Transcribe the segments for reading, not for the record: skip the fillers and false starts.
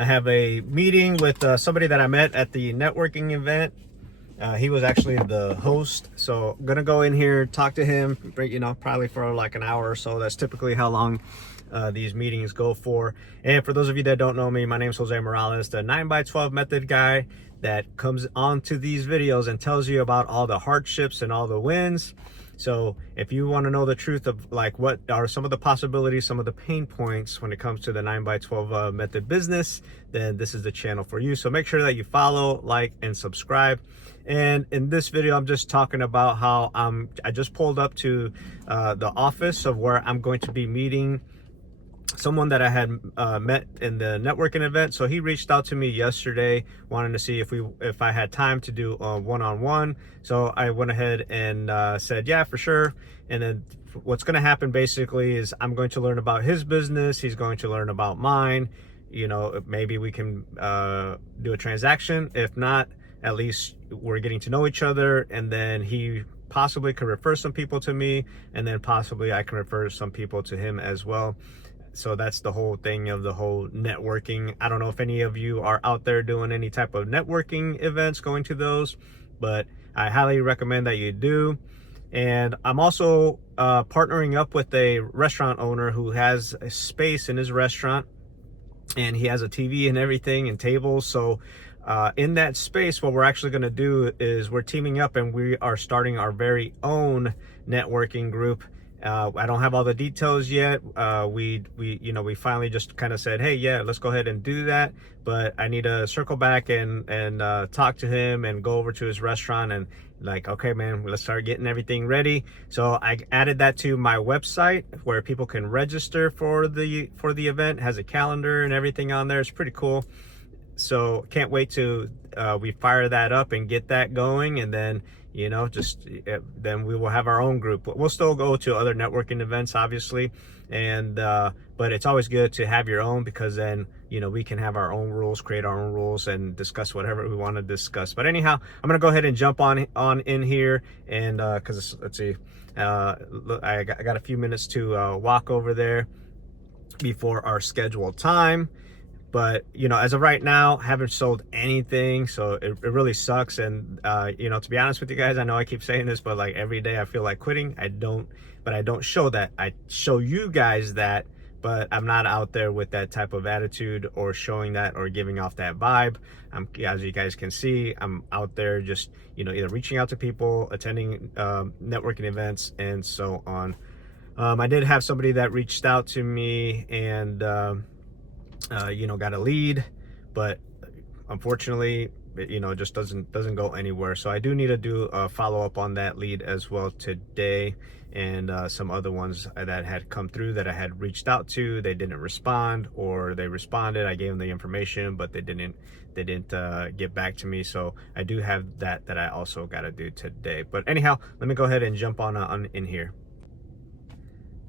I have a meeting with somebody that I met at the networking event. He was actually the host, so I'm gonna go in here, talk to him, probably for like an hour or so. That's typically how long these meetings go for. And for those of you that don't know me, my name is Jose Morales, the 9x12 method guy that comes onto these videos and tells you about all the hardships and all the wins. So if you want to know the truth of like what are some of the possibilities, some of the pain points when it comes to the 9x12 method business, then this is the channel for you. So make sure that you follow, like, and subscribe. And in this video, I'm just talking about how I just pulled up to the office of where I'm going to be meeting someone that I had met in the networking event. So he reached out to me yesterday, wanting to see if I had time to do a one-on-one. So I went ahead and said, yeah, for sure. And then what's going to happen basically is I'm going to learn about his business. He's going to learn about mine. Maybe we can do a transaction. If not, at least we're getting to know each other, and then he possibly could refer some people to me, and then possibly I can refer some people to him as well. So that's the whole thing of the whole networking. I don't know if any of you are out there doing any type of networking events, going to those, but I highly recommend that you do. And I'm also partnering up with a restaurant owner who has a space in his restaurant, and he has a TV and everything and tables. So in that space, what we're actually going to do is we're teaming up and we are starting our very own networking group. I don't have all the details yet. We finally just kind of said, hey, yeah, let's go ahead and do that. But I need to circle back and talk to him and go over to his restaurant and like, okay, man, let's start getting everything ready. So I added that to my website where people can register for the event. It has a calendar and everything on there. It's pretty cool. So can't wait to we fire that up and get that going, and then then we will have our own group. We'll still go to other networking events, obviously, and but it's always good to have your own, because then we can have our own rules, create our own rules, and discuss whatever we want to discuss. But anyhow, I'm gonna go ahead and jump on in here, and because let's see, I got a few minutes to walk over there before our scheduled time. But as of right now, haven't sold anything, so it really sucks. And to be honest with you guys, I know I keep saying this, but like every day I feel like quitting. I don't show that. I show you guys that, but I'm not out there with that type of attitude or showing that or giving off that vibe. As you guys can see, I'm out there just either reaching out to people, attending networking events, and so on. I did have somebody that reached out to me and got a lead, but unfortunately it just doesn't go anywhere. So I do need to do a follow-up on that lead as well today, and some other ones that had come through that I had reached out to. They didn't respond, or they responded, I gave them the information, but they didn't get back to me. So I do have that I also got to do today. But anyhow, let me go ahead and jump on in here.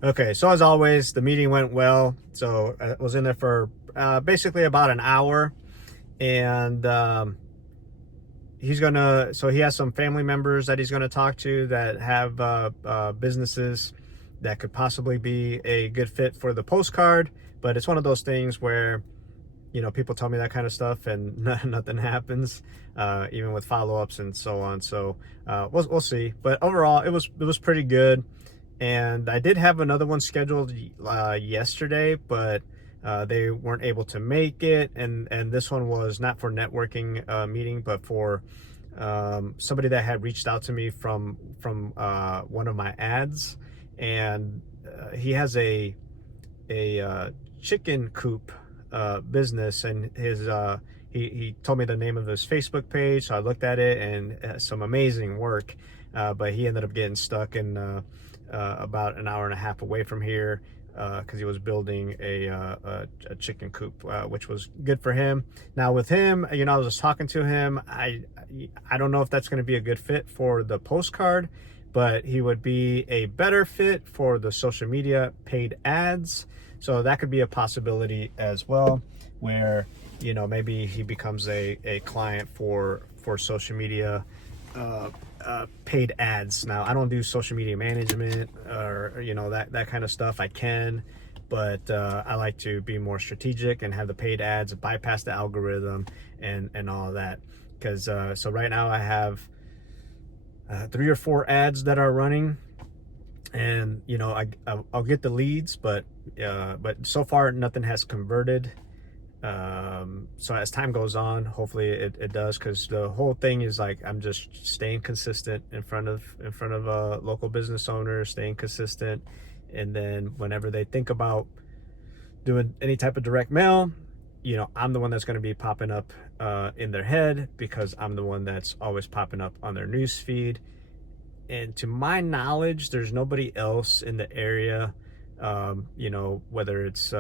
Okay, so as always, the meeting went well. So I was in there for basically about an hour, and he has some family members that he's gonna talk to that have businesses that could possibly be a good fit for the postcard. But it's one of those things where people tell me that kind of stuff and nothing happens, even with follow-ups and so on. So we'll see. But overall, it was pretty good. And I did have another one scheduled yesterday, but they weren't able to make it. And this one was not for networking meeting, but for somebody that had reached out to me from one of my ads. And he has a chicken coop business, and his he told me the name of his Facebook page. So I looked at it, and some amazing work. But he ended up getting stuck in about an hour and a half away from here, because he was building a chicken coop, which was good for him. Now with him, I was just talking to him. I don't know if that's going to be a good fit for the postcard, but he would be a better fit for the social media paid ads. So that could be a possibility as well, where maybe he becomes a client for social media paid ads. Now I don't do social media management or that kind of stuff. I can, but I like to be more strategic and have the paid ads bypass the algorithm and all of that. Because so right now I have 3 or 4 ads that are running, and you know I'll get the leads, but so far nothing has converted. So as time goes on, hopefully it does, because the whole thing is like I'm just staying consistent in front of local business owners, staying consistent, and then whenever they think about doing any type of direct mail, you know, I'm the one that's going to be popping up in their head, because I'm the one that's always popping up on their news feed. And to my knowledge, there's nobody else in the area, you know, whether it's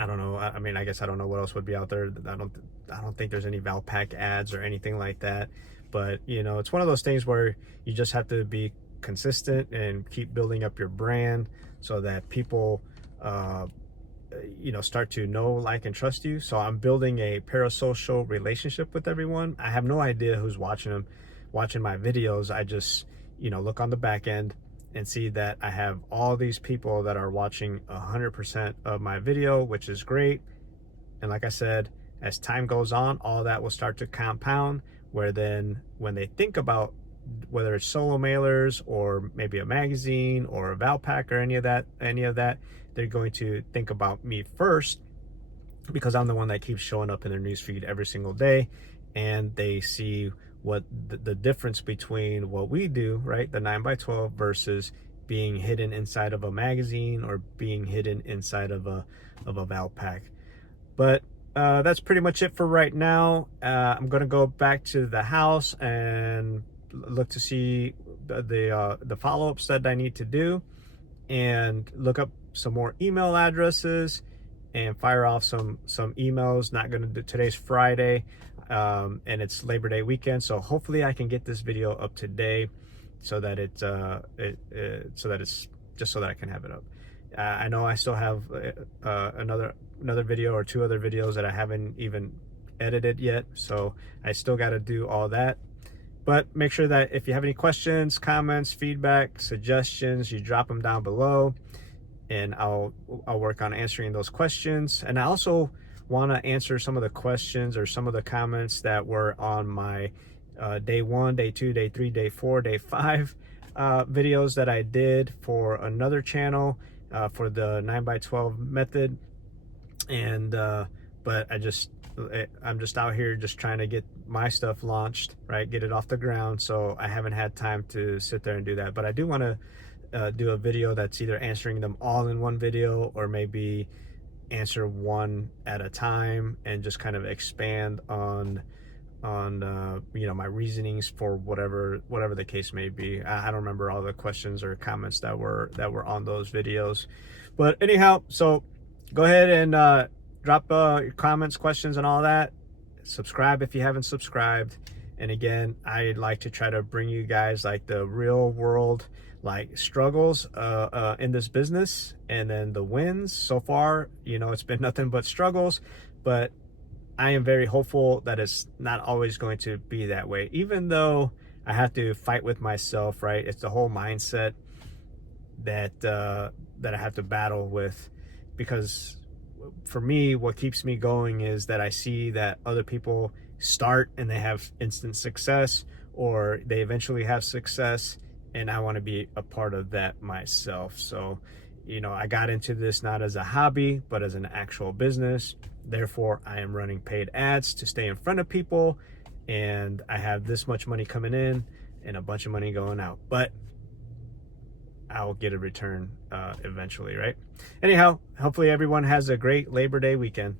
I don't know. I mean, I guess I don't know what else would be out there. I don't think there's any Valpak ads or anything like that. But you know, it's one of those things where you just have to be consistent and keep building up your brand, so that people, you know, start to know, like, and trust you. So I'm building a parasocial relationship with everyone. I have no idea who's watching my videos. I just, you know, look on the back end and see that I have all these people that are watching 100% of my video, which is great. And like I said, as time goes on, all that will start to compound, where then when they think about whether it's solo mailers or maybe a magazine or a Valpak or any of that, they're going to think about me first, because I'm the one that keeps showing up in their newsfeed every single day, and they see what the difference between what we do, right, the 9x12, versus being hidden inside of a magazine or being hidden inside of a Valpak. But that's pretty much it for right now. I'm gonna go back to the house and look to see the follow-ups that I need to do, and look up some more email addresses and fire off some emails. Not gonna do, today's Friday, and it's Labor Day weekend, so hopefully I can get this video up today, so that it's just so that I can have it up. I know I still have another video or 2 other videos that I haven't even edited yet, so I still got to do all that. But make sure that if you have any questions, comments, feedback, suggestions, you drop them down below, and I'll work on answering those questions. And I also want to answer some of the questions or some of the comments that were on my day 1, day 2, day 3, day 4, day 5 videos that I did for another channel for the 9x12 method. And but I'm just out here just trying to get my stuff launched, right, get it off the ground, so I haven't had time to sit there and do that. But I do want to do a video that's either answering them all in one video, or maybe answer one at a time, and just kind of expand on you know, my reasonings for whatever the case may be. I don't remember all the questions or comments that were on those videos, but anyhow, so go ahead and drop your comments, questions, and all that. Subscribe if you haven't subscribed. And again, I'd like to try to bring you guys like the real world, like, struggles in this business, and then the wins. So far, you know, it's been nothing but struggles, but I am very hopeful that it's not always going to be that way, even though I have to fight with myself, right? It's the whole mindset that I have to battle with, because for me, what keeps me going is that I see that other people start and they have instant success, or they eventually have success, and I want to be a part of that myself. So, you know, I got into this not as a hobby, but as an actual business. Therefore, I am running paid ads to stay in front of people, and I have this much money coming in and a bunch of money going out, but I'll get a return eventually, right? Anyhow, hopefully everyone has a great Labor Day weekend.